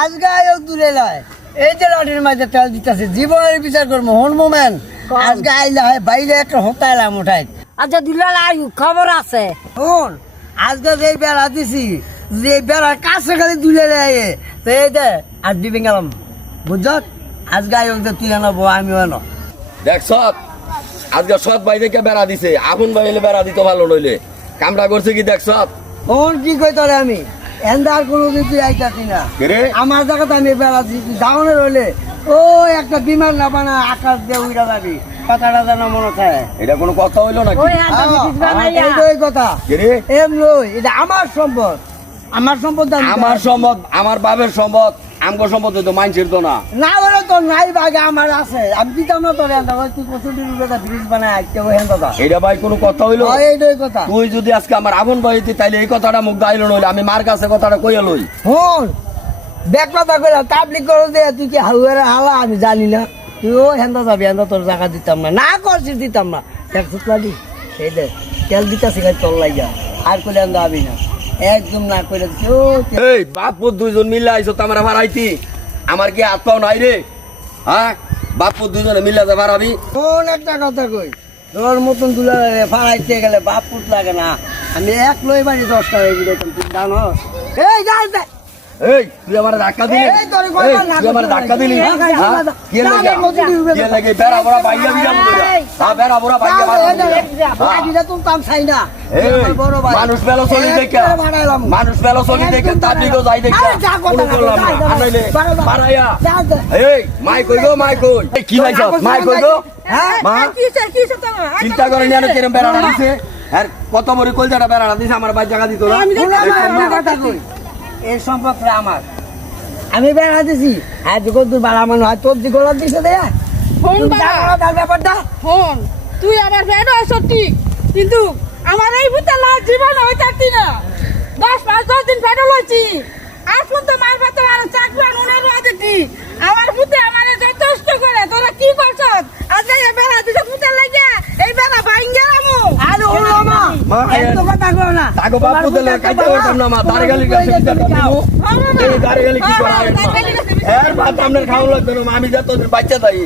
আজকে আয়োগ দূরে লয় এই যে লটির মাঝে তেল দিতেছে জীবনের বিচার করবো হন মোমেন আজকে আইলে হয় বাইরে একটা হতাইলাম উঠাই। আচ্ছা দুলাল আয়ু খবর আছে শোন আজকে যে বেড়া দিছি যে বেড়ার কাছে খালি দুলে নেয় তো এই দে আর দিবি গেলাম বুঝছ আজকে আয়োগ তুই আনবো আমিও আনো দেখ সৎ আজকে সৎ ভাই দেখে বেড়া দিছে আপন ভাই হলে বেড়া দিতে ভালো নইলে কামটা করছে কি দেখ সৎ ওর কি কই তোরে আমি এন্দার কোনো দিন তুই আইতাছি না আমার জায়গাতে আমি বেড়া দিচ্ছি দাউনের হইলে ও একটা বিমান না বানা আকাশ দিয়ে উড়া যাবি কথাটা যেন মনে থাকে এটা কোনো কথা হইলো নাকি ওই আটা বিটিস বানাইয়া এইটাই কথা এমনি এটা আমার সম্পদ আমার সম্পদ আমার সম্পদ আমার বাপের সম্পদ আমগো সম্পদ তো মাইনছের তো না না বলে তো নাই বাগে আমার আছে আমি দিতাম না তোর তুই কচুটি রুপে ব্রিজ বানায় আজকে ওই কথা এটা ভাই কোনো কথা হইলো এইটাই কথা তুই যদি আজকে আমার আপন ভাই হইতি তাইলে এই কথাটা মুখ দাইলো নইলে আমি মার কাছে কথাটা কইয়া লই হন ব্যাগ কথা কইলাম তাবলিক করে দে তুই কি হাউয়ারে হালা আমি জানি না তুই ও হেন্দা যাবি হেন্দা তোর জায়গা দিতাম না না করছিস দিতাম না এক সুতলালি এই দে তেল দিতাছি গাই চল লাগা আর কইলে হেন্দা আবি না একদম না কইলে এই বাপু দুইজন মিলে আইছো তো আমরা ভাড়াইতি আমার কি হাত পাও নাই রে হ্যাঁ বাপু দুইজনে মিলে যা ভাড়াবি কোন একটা কথা কই তোর মতন দুলা ফাড়াইতে গেলে বাপ পুত লাগে না আমি এক লই বাড়ি 10টা হয়ে গেলে তুই জানো এই যাই দে এই তুই আমার ধাক্কা দিলি এই তোর কথা না তুই আমার ধাক্কা দিলি কি লাগে বেড়া বড়া বাইয়া দিয়া মুদরা হ্যাঁ বেড়া বড়া বাইয়া বাড়িটা তুই কাম চাই না বড় ভাই মানুষ বেলা চলি দেখে মানুষ বেলা চলি দেখে তার দিকে যাই দেখে কোনো করলাম না আনাইলে বাড়াইয়া এই মাই কই গো মাই কই কি ভাইছ মাই কই গো হ্যাঁ মা চিন্তা করে নিয়ে কেরম বেড়া দিছে আর কত মরি কলজাটা বেড়া দিছে আমার ভাই জায়গা দিত না কথা কই এই সম্পর্কে আমার আমি বেড়া দিছি আর যখন তুই বাড়া মানুষ হয় তোর দিকে গোলাপ দিছে দেয়া ব্যাপারটা হন তুই আমার ফ্রেন্ড আছো ঠিক কিন্তু আমার এই ভূতে লাল জীবন হয়ে থাকতি না 10 দিন ফেরো লইছি এখন তো মার ভাতে আর চাকরি নুনের রাজতি আমার ভূতে আমারে যথেষ্ট করে তোরা কি করছস আজকে এই বেলা দিছে ভূতে লাগিয়া এই বেলা ভাঙ্গা আমু আরে ও মা এত কথা কও না তাগো বাপু দিলে কাইতে করতাম না মা দাঁড়গালি কাছে এই দাঁড়গালি কি করা এর বাত আমনের খাওয়া লাগবে না আমি যত বাচ্চা তাই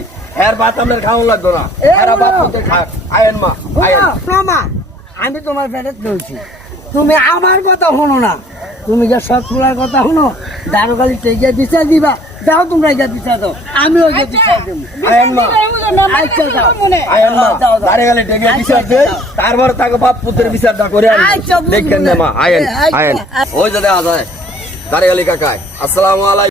এর বাত আমনের খাওয়া লাগবে না এরা বাপুতে খাক আয়েন মা আয়েন মা আমি তোমার পেটে বলছি তুমি আমার কথা শোনো না তুমি যে সব ফুলার কথা শোনো দারোগালি টেকে দিছে দিবা যাও তোমরা গিয়ে দিছা দাও আমিও গিয়ে দিছা দেব আয়েন মা আচ্ছা যাও আয়েন মা দাঁড়গালি টেকে দিছে দে তারপর তাকে বাপ পুত্রের বিচারটা করে আনি দেখেন না মা আয়েন আয়েন ওই যে দেখা যায় দাঁড়গালি কাকা আসসালামু আলাইকুম।